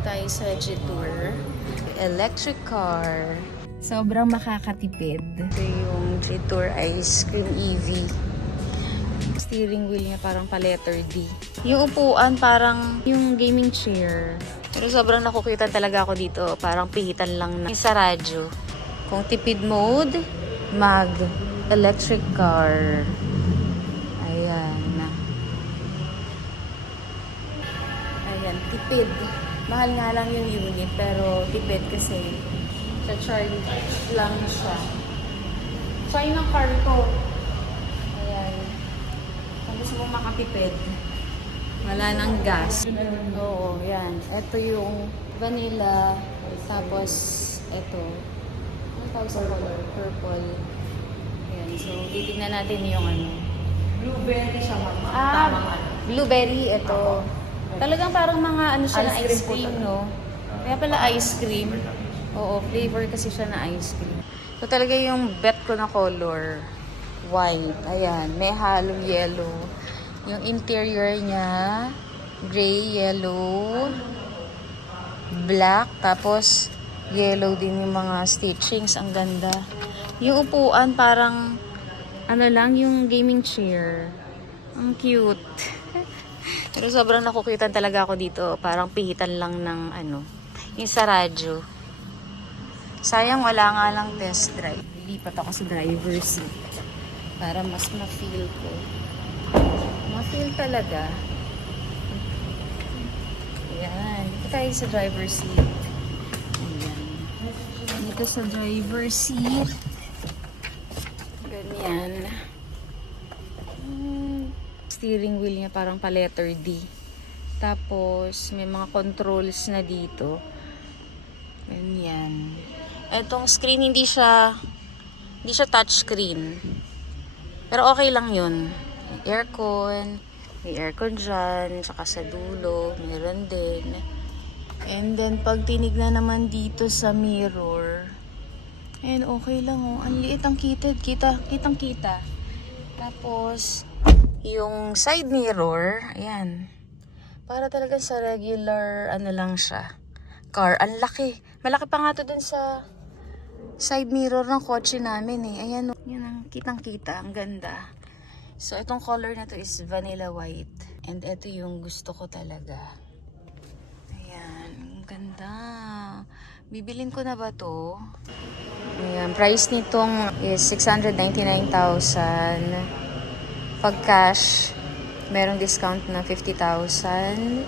tayo sa Jetour. Electric car. Sobrang makakatipid. Ito yung Jetour Ice Cream EV. Steering wheel niya parang pa letter D. Yung upuan parang yung gaming chair. Pero sobrang nakukutan talaga ako dito. Parang pihitan lang na. Yung sa radyo. Kung tipid mode, mag electric car. Ayan. Ayan, tipid. Mahal nga lang yung unit, pero tipid kasi sa charge lang siya. Sign ng car ko. Ayan. Kung gusto mong makatipid, wala nang gas. Oo, yan. Ito yung vanilla, tapos ito. Ano tawag sa color? Purple. Ayan, so titignan natin yung ano. Blueberry siya, mama. Tamang ano. Blueberry, ito. Talagang parang mga ano siya na ice cream, no? Kaya pala ice cream. Oo, flavor kasi siya na ice cream. So talaga yung bet ko na color, white. Ayan, may halong yellow. Yung interior niya, gray, yellow, black, tapos yellow din yung mga stitchings. Ang ganda. Yung upuan parang ano lang, yung gaming chair. Ang cute. Pero sobrang nakukutan talaga ako dito. Parang pihitan lang ng ano, yung sa radyo. Sayang wala nga lang test drive. Lilipat ako sa driver's seat para mas ma-feel ko. Ma-feel talaga. Ayan. Dito tayo sa driver's seat. Ayan. Dito sa driver's seat. Ganyan. Steering wheel niya parang pa letter D. Tapos may mga controls na dito. Ganyan. Etong screen hindi siya touch screen. Pero okay lang 'yun. May aircon diyan, saka sa dulo, meron din. And then pag tinignan naman dito sa mirror, and okay lang oh. Ang liit ang kitang-kita. Tapos yung side mirror, ayan. Para talaga sa regular, ano lang siya. Car, ang laki. Malaki pa nga to dun sa side mirror ng kotse namin eh. Ayan, yun ang kitang-kita. Ang ganda. So, itong color na to is vanilla white. And ito yung gusto ko talaga. Ayan, ang ganda. Bibilin ko na ba to? Ayan, price nitong is 699,000. Pag cash, merong discount na 50,000.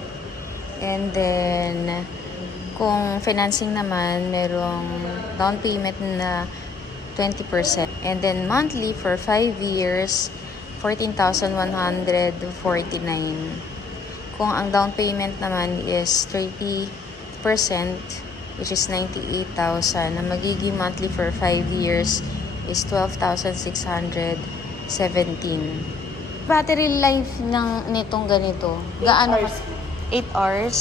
And then, kung financing naman, merong down payment na 20%. And then, monthly for 5 years, 14,149. Kung ang down payment naman is 30%, which is 98,000, na magiging monthly for 5 years is 12,617. Battery life nitong ganito. Gaano? 8 hours.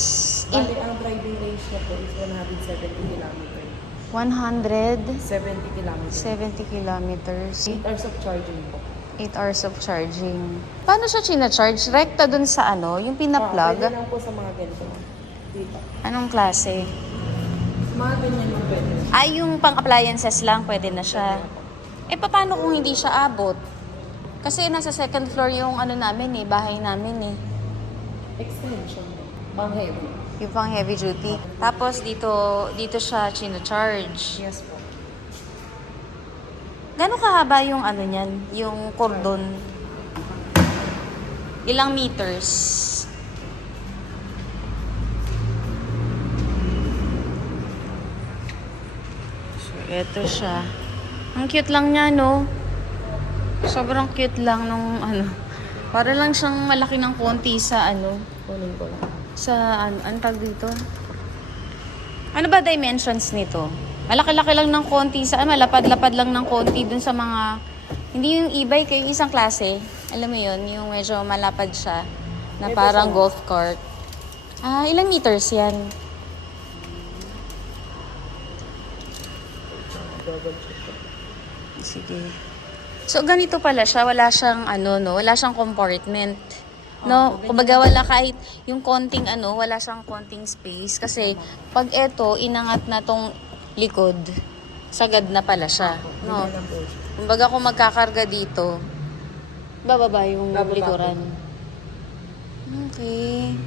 Bali, ang driving range niya po is 170 kilometers. 170 70 kilometers. kilometers. 8 hours of charging po. 8 hours of charging. Paano siya china-charge? Rekta dun sa ano? Yung pina-plug? Pwede lang po sa mga ganito. Dito. Anong klase? Mga ganyan mo pwede. Ay, yung pang-appliances lang, pwede na siya. Eh, paano kung hindi siya abot? Kasi nasa second floor yung ano namin eh, bahay namin eh. Extension. Pang heavy. Yung pang heavy duty. Tapos dito siya china-charge. Yes po. Gano'ng kahaba yung ano niyan? Yung cordon? Ilang meters? So, eto siya. Ang cute lang niya, no? Sobrang cute lang nung ano. Para lang siyang malaki ng konti sa ano. Kunin ko lang. Sa ano tag dito? Ano ba dimensions nito? Malaki-laki lang ng konti sa malapad-lapad lang ng konti dun sa mga hindi yung e-bike yung isang klase. Alam mo yun, yung medyo malapad siya na parang golf cart. Ah, ilang meters yan? Double check. Sige. So ganito pala siya, wala siyang ano no, wala siyang compartment. No, kumbaga wala kahit yung konting wala siyang konting space. Kasi pag eto, inangat na tong likod, sagad na pala siya. No? Ganyan lang po. Kumbaga kung magkakarga dito, bababa yung Bababa likuran. Okay.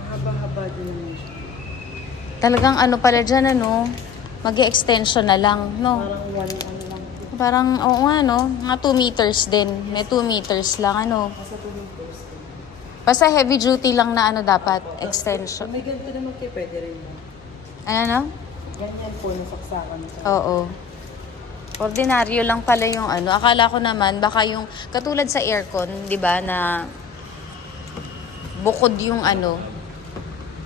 Mahaba-haba din naman siya. Talagang pala dyan, mag-extension na lang, no? Parang one lang. Parang, oo nga, no? Mga 2 meters din. May 2 meters lang, Nasa 2 meters. Basta heavy duty lang na dapat, extension. Kung may ganito naman kayo, pwede rin mo. Ano? Ganyan po, nasaksakan na siya. Oo. Ordinaryo lang pala yung Akala ko naman, baka yung, katulad sa aircon, di ba, na bukod yung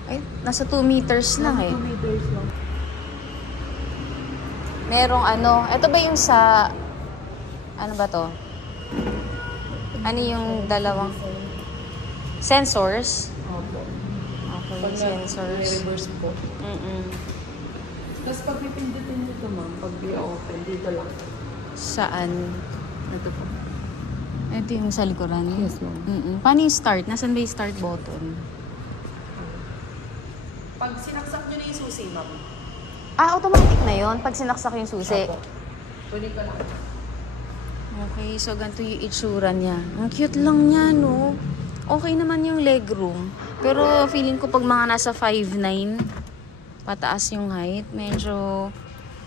ay, nasa 2 meters lang eh. 2 meters lang. Merong ito ba yung sa, ano ba to? Ano yung dalawang, sensors? Opo. Okay, Pag sensors. reverse po. Mm-mm. Tapos pag pipindutin nito ma'am, pag i-open, dito lang. Saan? Ito po. Ito yung sa likuran? Yes, ma'am. Mm-mm. Paano yung start? Nasaan ba yung start button? Pag sinaksak nyo na yung susi, ma'am. Automatic na yon pag sinaksak yung susi. Opo. Kunin ko lang. Okay, so ganito yung itsura niya. Ang cute lang niya, no? Okay naman yung legroom. Pero feeling ko pag mga nasa 5'9", pataas yung height. Medyo,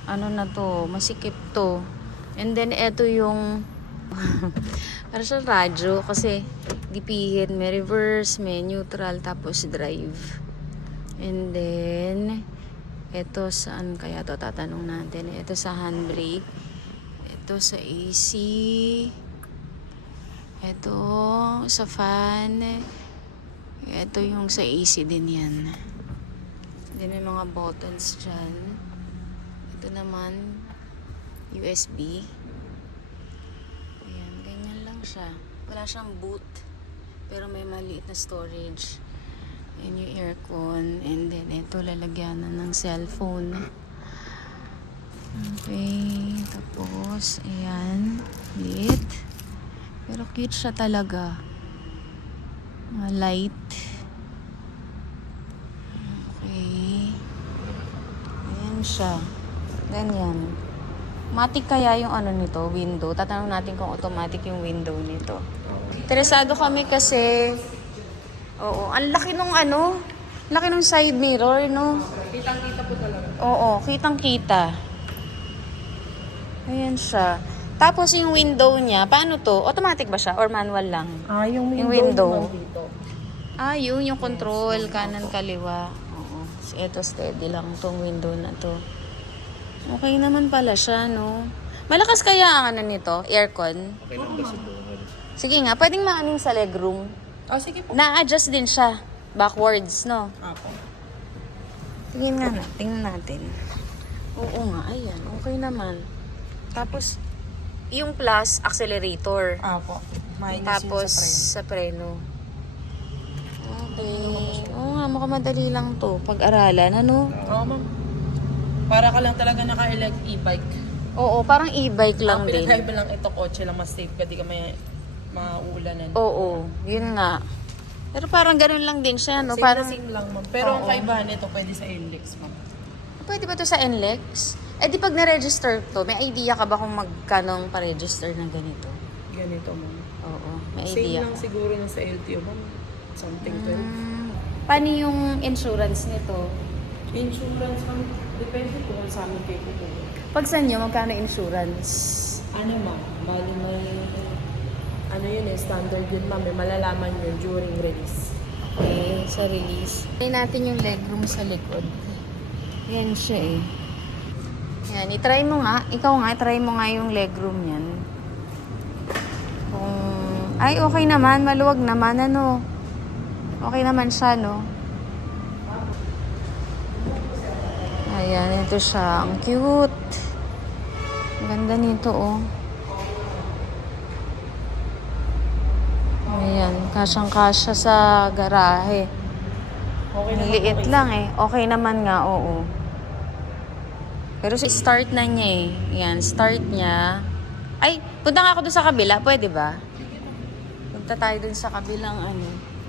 na to, masikip to. And then, eto yung, para sa radyo, kasi dipihin, may reverse, may neutral, tapos drive. And then, eto saan kaya to tatanong natin? Eto sa handbrake. Ito sa AC. Ito sa fan. Ito yung sa AC din yan. Then may mga buttons dyan. Ito naman USB. Ayan, ganyan lang siya. Wala siyang boot. Pero may maliit na storage. Ayan yung aircon. And then ito lalagyan na ng cellphone. Okay, tapos, ayan, lit. Pero cute siya talaga. Light. Okay. Ayan siya. Ganyan. Matic kaya yung nito, window. Tatanong natin kung automatic yung window nito. Interesado kami kasi, oo, ang laki nung laki nung side mirror, no? Kitang-kita po talaga. Oo, kitang-kita. Ayan siya. Tapos yung window niya, paano to? Automatic ba siya or manual lang? Yung Yung window. dito. Yun yung control, kanan, kaliwa. Oo. Ito steady lang tong window na to. Okay naman pala siya, no? Malakas kaya ang nito? Aircon? Okay lang ba siguro? Sige nga, pwedeng maaning sa legroom. Sige po. Na-adjust din siya. Backwards, no? Apo. Tingnan nga na, tingnan natin. Oo nga, ayan. Okay naman. Tapos, yung plus, accelerator. Apo. Minus Tapos, yung sa preno. Okay. Oo nga, madali lang to. Pag-aralan, ano? Oo, ma'am. Para ka lang talaga naka-elect e-bike. Oo, parang e-bike lang din. Pinag-drive lang ito, kotse lang, mas safe ka, di ka may mauulanan. Oo, yun nga. Pero parang ganun lang din siya, no? Same Parang, na same lang, ma'am. Pero ang Oo. kaibahan nito, pwede sa NLEX, ma'am. pwede ba to sa NLEX? Di pag na-register to, may idea ka ba kung magkano pa-register ng ganito? Ganito, ma'am. Oo, may Same idea lang ka. siguro na sa LTO, ma'am. Something 12. Paano yung insurance nito? Insurance, ma'am. Depende po kung sa amin kayo kukuha. Pag sa inyo, magkano insurance? Ano, ma'am? Bali may... Ano yun standard yun, ma'am. May malalaman yun during release. Okay, sa release. Try natin yung legroom sa likod. Yan siya eh. Yan, itry mo nga. Ikaw nga, try mo nga yung legroom yan. Ay, okay naman. Maluwag naman, Okay naman siya, no? Ayan, ito siya. Ang cute. Ang ganda nito, oh. Ayan, kasyang-kasya sa garahe. Okay Ang liit lang eh. Okay naman nga, oo. Pero start na niya eh. Yan, start niya. Ay, punta nga ako doon sa kabila. Pwede ba? Punta tayo dun sa kabilang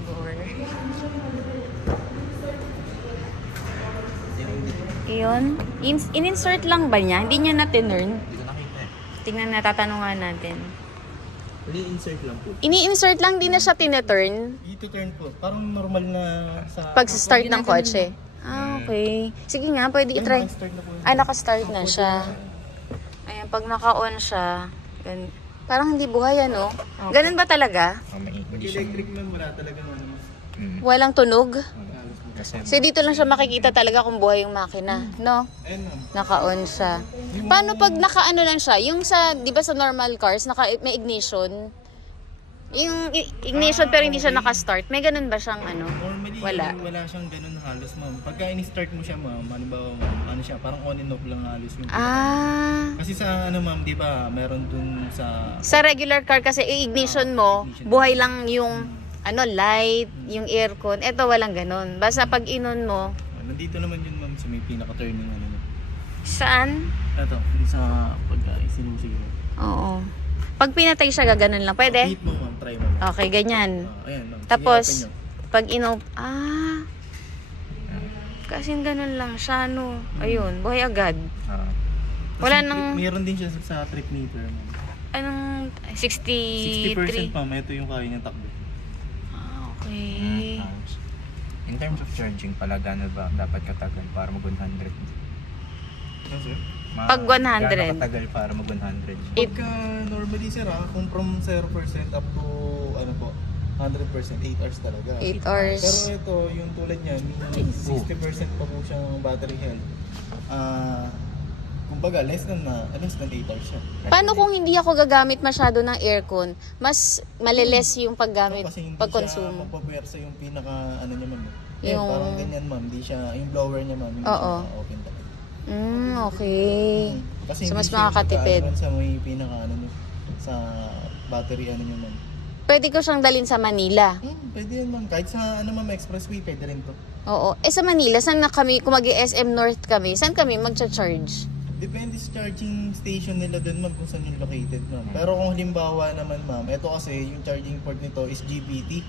door. Iyon. In-insert lang ba niya? Hindi niya na-tinurn? Hindi ko nakita eh. Tingnan na, tatanungan natin. Ini-insert lang po. Ini-insert lang, di na siya tineturn Ito turn po. Parang normal na sa... pag-start ng kotse. Ah, okay. Sige nga, pwede i-try. Start na po. Ay, naka-start na siya. Ayan, pag naka-on siya, parang hindi buhay, ano? Ganun ba talaga? Electric man wala talaga ano. Walang tunog? Kasi So, dito lang siya makikita talaga kung buhay yung makina, no? ayun ma'am. Naka-on siya. Paano pag naka-ano lang siya? Yung sa, di ba sa normal cars, may ignition? Yung ignition pero hindi siya naka-start. May ganun ba siyang ano? Normally, Wala. wala siyang ganun halos ma'am. Pagka ini-start mo siya ma'am, ano ba, ano siya, parang on and off lang halos yung... Ah. Kasi sa ano ma'am, di ba, meron dun sa... Sa regular car kasi i-ignition mo, buhay lang yung ano light, yung aircon. Ito walang ganun. Basta pag inon mo, Nandito naman yun ma'am, sa may pinaka-turning ano. saan? Ito, sa pagka isinusigil. Oo. Pag pinatay siya, gaganon lang. Pwede? Hit mo ma'am, try mo ma'am. Okay, ganyan. Ayan ma'am. Sige, Tapos, open nyo. pag kasing ganun lang siya, no? Ayun, buhay agad. Wala Kasi nang- Meron din siya sa trip meter ma'am. Anong, 63? 60% ma'am, ito yung kaya niyang takbo. Ah, okay. In terms of charging pala, gano'n ba dapat katagal para mag-100? Ano sir? Pag 100? Gano'n katagal para mag-100? Pagka normally sir kung from 0% up to ano po, 100%, 8 hours talaga. 8 hours. Pero ito, yung tulad niyan, may 60% pa po siyang battery health. Kumbaga, less than 8 hours siya. Paano kung hindi ako gagamit masyado ng aircon? Mas maliles yung paggamit, Kasi hindi siya pag-consume. magpapuwersa yung pinaka, ano niya ma'am. Yung- Parang ganyan ma'am, hindi siya, yung blower niya ma'am, hindi Oo. siya open talaga. Okay. Kasi So, hindi mas siya makakatipid. magkakaroon sa may pinaka, niya, sa battery niya ma'am. Pwede ko siyang dalhin sa Manila. Pwede yan ma'am, kahit sa expressway, pwede rin to. Oo. Sa Manila, saan na kami, kung mag-SM North kami, saan kami magcha-charge? Depende sa charging station nila doon ma'am kung saan yung located ma'am. Pero kung halimbawa naman ma'am, ito kasi yung charging port nito is GPT.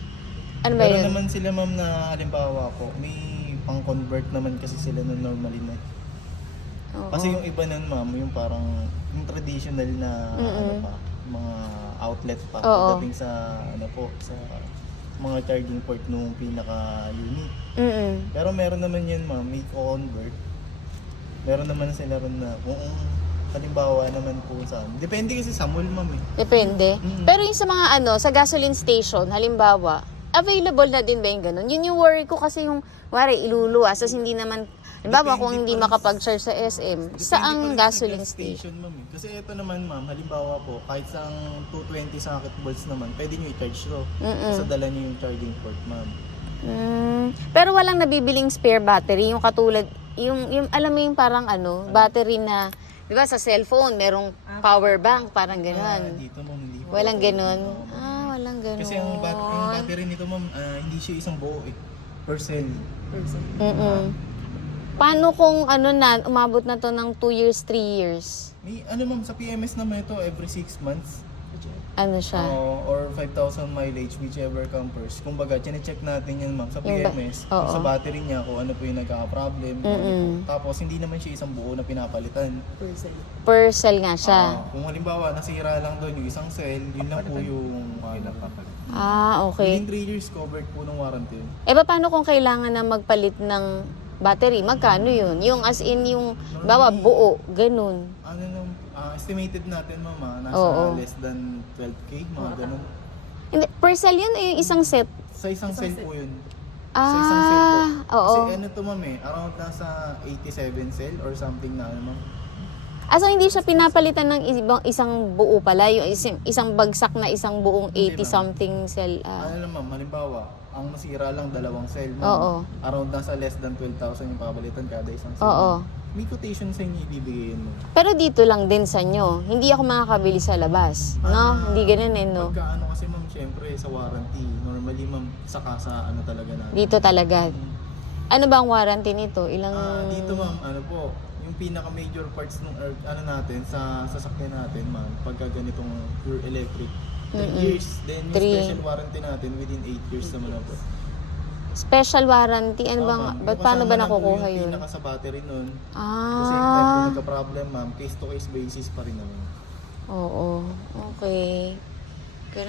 Ano ba Pero yun? naman sila ma'am na halimbawa po, may pang-convert naman kasi sila na normally na. Oo. Kasi yung iba nun ma'am, yung parang yung traditional na ano pa, mga outlet pa Oo. pagdating sa ano po, sa mga charging port nung pinaka unit. Pero meron naman yun ma'am, may convert. Meron naman sila rin na kung halimbawa naman po sa depende kasi sa mall ma'am eh. Depende. Pero yung sa mga sa gasoline station, halimbawa, available na din ba yung ganun? Yun yung worry ko kasi yung, wari, iluluwas. Tapos hindi naman, halimbawa kung hindi makapag-charge sa SM, Depende saang pa rin sa gasoline gas station? ma'am eh. Kasi ito naman ma'am, halimbawa po, kahit sa 220 socket volts naman, pwede nyo i-charge to. Sa dala nyo yung charging port ma'am. Pero walang nabibiling spare battery, yung katulad, yung alam mo yung parang battery na, di ba sa cellphone, merong power bank, parang gano'n. Dito ma'am, hindi po. Walang gano'n? Walang gano'n. Kasi yung battery nito ma'am, hindi siya isang buo eh. Per cell. Paano kung umabot na to ng 2 years, 3 years? May ma'am, sa PMS naman ito every 6 months. Ano siya? Or 5,000 mileage, whichever comes first. Kumbaga, chinecheck natin yan ma'am sa PMS. Oo. Sa battery niya, kung ano po yung nagkaka-problem. Tapos, hindi naman siya isang buo na pinapalitan. Per cell nga siya. Kung halimbawa, nasira lang doon yung isang cell, yun lang po yung Okay. within 3 years covered po ng warranty. Paano kung kailangan na magpalit ng battery? Magkano yun? Yung as in yung, bawa buo, ganun. Estimated natin mama, nasa Oo. less than 12K, mga ganun. Hindi, per cell yun yung isang set. Sa isang cell po yun. Sa isang cell po. Oo. Kasi ano to ma'am around nasa 87 cell or something na ma'am. So hindi siya pinapalitan ng isang buo pala, yung isang bagsak na isang buong 80 something cell. Ano lang ma'am, halimbawa, ang nasira lang 2 cell ma'am. Oo. Around nasa less than 12,000 yung papalitan kada isang cell. Oo. May quotation sa inyo ibibigay mo. Pero dito lang din sa inyo. Hindi ako makakabili sa labas. No? Hindi ganun no? Pagka kasi ma'am, syempre sa warranty, normally ma'am, saka sa talaga natin. Dito talaga. Ano ba ang warranty nito? Ilang... Dito ma'am, po, yung pinaka major parts ng natin sa sasakyan natin ma'am, pagka ganitong pure electric, 10 years. Then yung 3. special warranty natin within 8 years naman na po. Special warranty, ano bang, paano ba nakukuha yun? Pinaka sa battery nun. Kasi yung time kung nagka-problem ma'am, case to case basis pa rin naman. Oo, okay.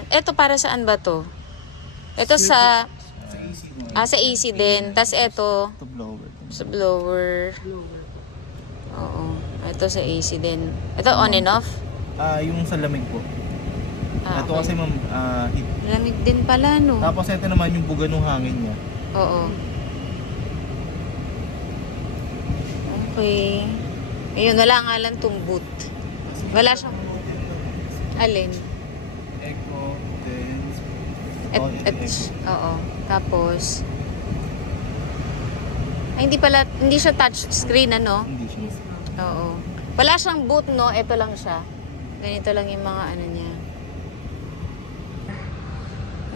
Ito para saan ba to? Ito sa, Sa AC mo. sa AC din. Tapos ito, Ito blower. sa blower. Oo, ito sa AC din. Ito on and off? Yung sa lamig po. Ito Okay. kasi ma'am, heat. Lamig din pala, no? Tapos ito naman yung buga ng hangin niya. Oo. Okay. Ayun, wala nga lang tong boot. Wala siyang... Alin? Echo, then... Oo. Tapos... Ay, hindi siya touch screen, ano? Hindi siya. Oo. Wala siyang boot, no? Ito lang siya. Ganito lang yung mga ano niya.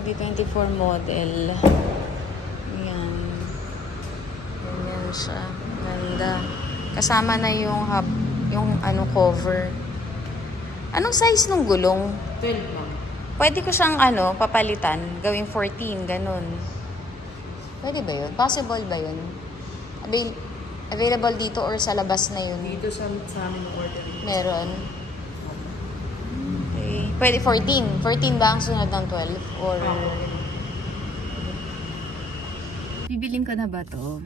2024 model. Ayan. Ganyan siya. Ganda. Kasama na yung hub, yung ano cover. Anong size nung gulong? 12 ma'am. Pwede ko siyang ano, papalitan. Gawing 14, ganun. Pwede ba yun? Possible ba yun? Available dito or sa labas na yun? Dito sa amin ng order. Meron. Okay. Pwede 14. 14 ba ang sunod ng 12? Or... Bibilin ko na ba to?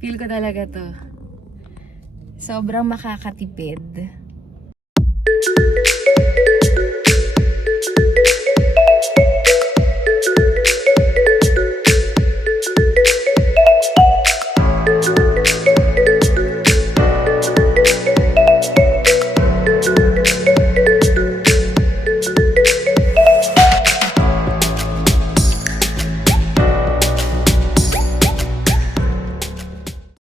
Feel ko talaga to. Sobrang makakatipid.